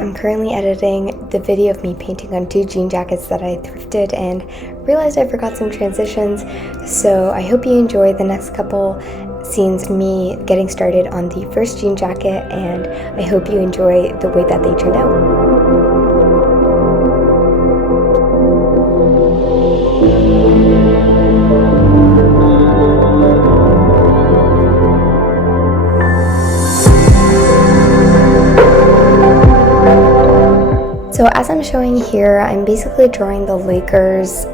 I'm currently editing the video of me painting on 2 jean jackets that I thrifted and realized I forgot some transitions, so I hope you enjoy the next couple scenes of me getting started on the first jean jacket, and I hope you enjoy the way that they turned out. So as I'm showing here, I'm basically drawing the Lakers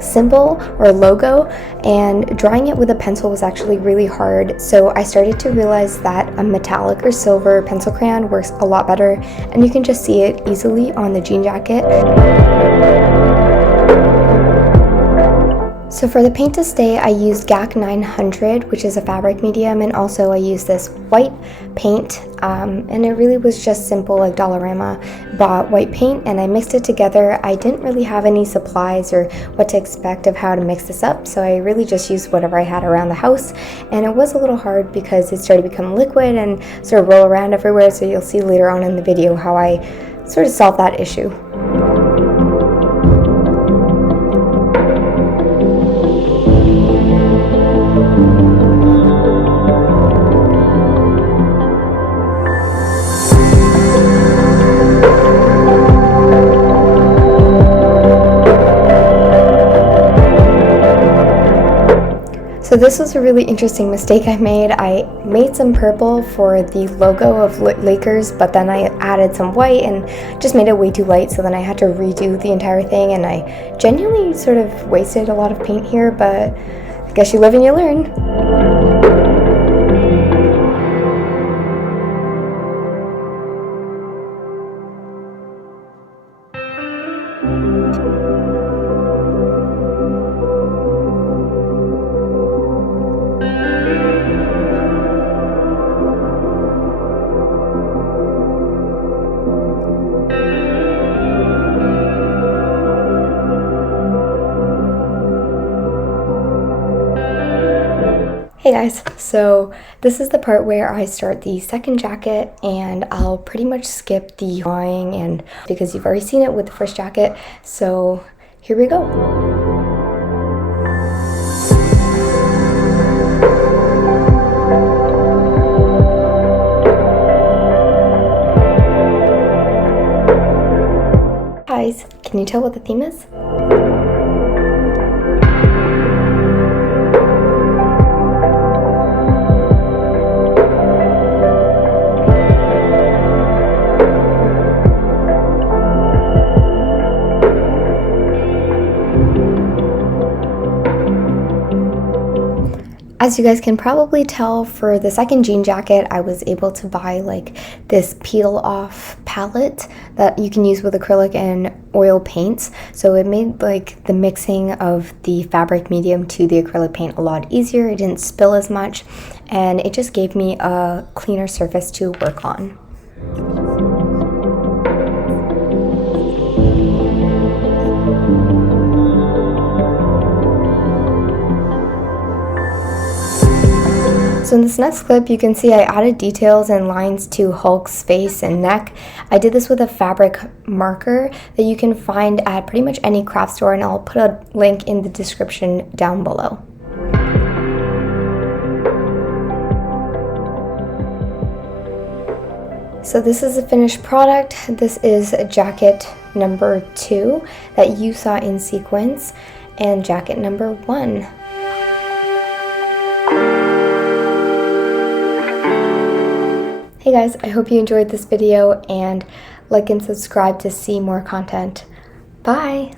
symbol or logo, and drawing it with a pencil was actually really hard. So I started to realize that a metallic or silver pencil crayon works a lot better, and you can just see it easily on the jean jacket. So for the paint to stay, I used GAC 900, which is a fabric medium, and also I used this white paint, and it really was just simple, like Dollarama bought white paint, and I mixed it together. I didn't really have any supplies or what to expect of how to mix this up, so I really just used whatever I had around the house, and it was a little hard because it started to become liquid and sort of roll around everywhere, so you'll see later on in the video how I sort of solved that issue. So this was a really interesting mistake I made. I made some purple for the logo of Lakers, but then I added some white and just made it way too light, so then I had to redo the entire thing, and I genuinely sort of wasted a lot of paint here, but I guess you live and you learn. Hey guys, so this is the part where I start the second jacket, and I'll pretty much skip the drawing and because you've already seen it with the first jacket, so here we go. Guys, can you tell what the theme is? As you guys can probably tell, for the second jean jacket, I was able to buy like this peel off palette that you can use with acrylic and oil paints. So it made like the mixing of the fabric medium to the acrylic paint a lot easier. It didn't spill as much, and it just gave me a cleaner surface to work on. So in this next clip, you can see I added details and lines to Hulk's face and neck. I did this with a fabric marker that you can find at pretty much any craft store, and I'll put a link in the description down below. So this is the finished product. This is jacket number 2 that you saw in sequence, and jacket number 1. Hey guys, I hope you enjoyed this video, and like and subscribe to see more content. Bye!